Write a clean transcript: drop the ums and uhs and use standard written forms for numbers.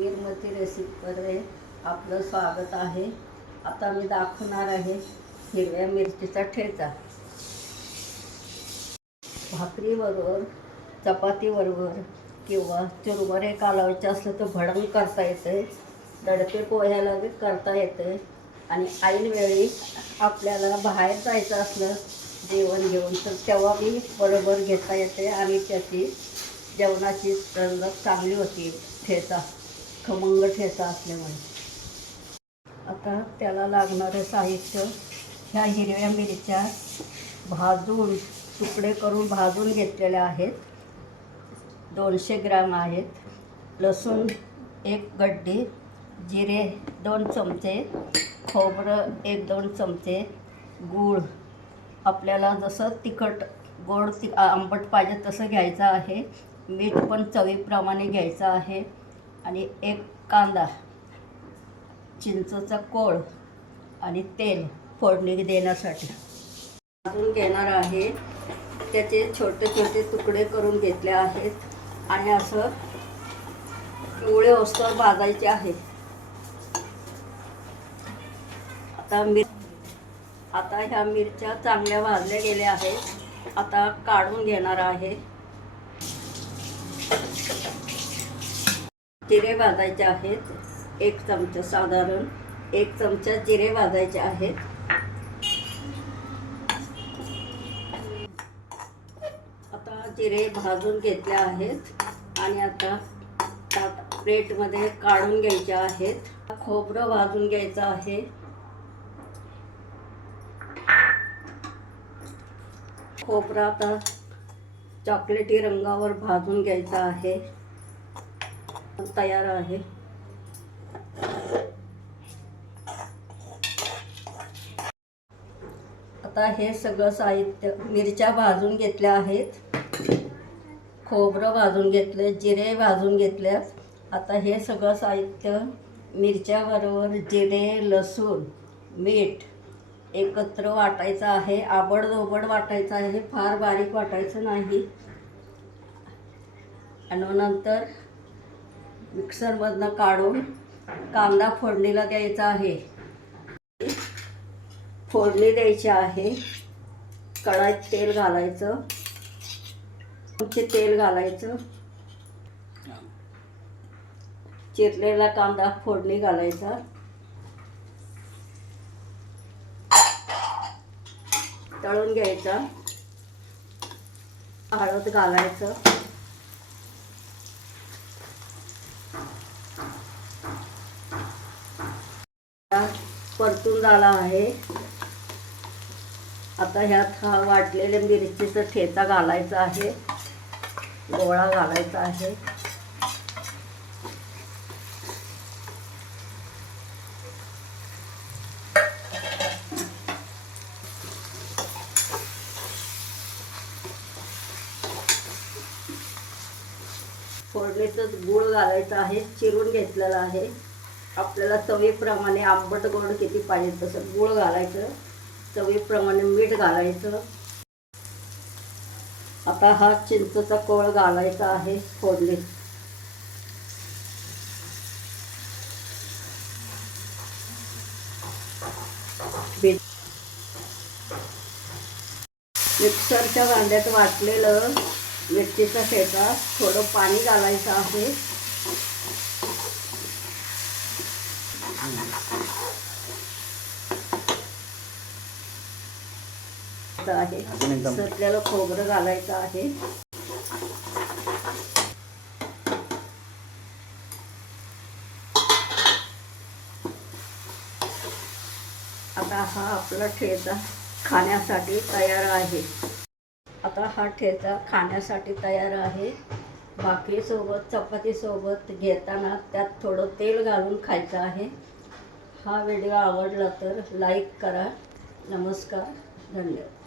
वीरमती रेसिपीमध्ये आपलं स्वागत आहे। आता मी दाखवणार आहे हिरव्या मिरचीचा ठेचा। भाकरीबरोबर, चपातीबरोबर किंवा चुरमुरे कालवायचे असलं तर भडंग करता येते, दडपे पोह्याला बी करता येते आणि ऐनवेळी आपल्याला बाहेर जायचं असलं जेवण घेऊन तर तेव्हा बी बरोबर घेता येते आणि त्याची जेवणाची चव चांगली होती। ठेचा खमंग ठेचा असल्यामुळे। आता त्याला लागणारे साहित्य, ह्या हिरव्या मिरच्या भाजून तुकडे करून भाजून घेतलेल्या आहेत, 200 ग्रॅम आहेत। लसूण 1 गड्डी, जिरे 2 चमचे, खोबरं 1-2 चमचे, गूळ आपल्याला जसं तिखट गोड आंबट पाहिजे तसं घ्यायचं आहे, मीठ पण चवीप्रमाणे घ्यायचं आहे आणि 1 कांदा, चिंचेचा कोळ आणि तेल फोडणी देण्यासाठी भाजून घेणार आहे। त्याचे छोटे छोटे तुकडे करून घेतले आहेत आणि असं पिवळे होईस्तोवर भाजायचे आहे। आता ह्या मिरच्या चांगल्या भाजल्या गेल्या आहेत। आता काढून घेणार आहे। जिरे भाजायचे आहेत, 1 चमचा, साधारण 1 चमचा जिरे भाजायचे आहेत। आता जिरे भाजून घेतले आहेत आणि आता प्लेटमध्ये काढून घ्यायचे आहेत। खोबरं भाजून घ्यायचं आहे। खोबरं आता चॉकलेटी रंगावर भाजून घ्यायचं आहे। तयार आहे। आता हे सगळं साहित्य, मिरच्या भाजून घेतल्या आहेत, खोबरं भाजून घेतले, जिरे भाजून घेतले। आता हे सगळं साहित्य मिरच्याबरोबर जिरे, लसूण, मीठ एकत्र वाटायचं आहे। आबडधोबड वाटायचं आहे, फार बारीक वाटायचं नाही। आणि नंतर मिक्सरमधनं काढून कांदा फोडणीला द्यायचा आहे। फोडणी द्यायची आहे। कढईत तेल घालायचं, तेल घालायचं, चिरलेला कांदा फोडणी घालायचा, तळून घ्यायचा, हळद घालायचं, परतून झाला आहे। आता ह्यात हा वाटलेल्या मिरचीचा ठेचा घालायचा आहे, गोळा घालायचा आहे। फोडणीतच गूळ घालायचा आहे, चिरून घेतलेला आहे। आपल्याला चवीप्रमाणे आंबट गोड किती पाहिजे तसं गूळ घालायचं, चवीप्रमाणे मीठ घालायचं। आता हा चिंचेचा कोळ घालायचा आहे फोडणीत। मिक्सरच्या भांड्यात वाटलेलं मिरचीचा ठेचा, थोडं पाणी घालायचं आहे। सटलेलं खोबरं घालायचं आहे। आता हा आपला ठेचा खाण्यासाठी तयार आहे। आता हा ठेचा खाण्यासाठी तयार आहे। भाकरीसोबत, चपातीसोबत घेताना त्यात थोडं तेल घालून खायचं आहे। हा व्हिडिओ आवडला तर लाईक करा। नमस्कार, धन्यवाद।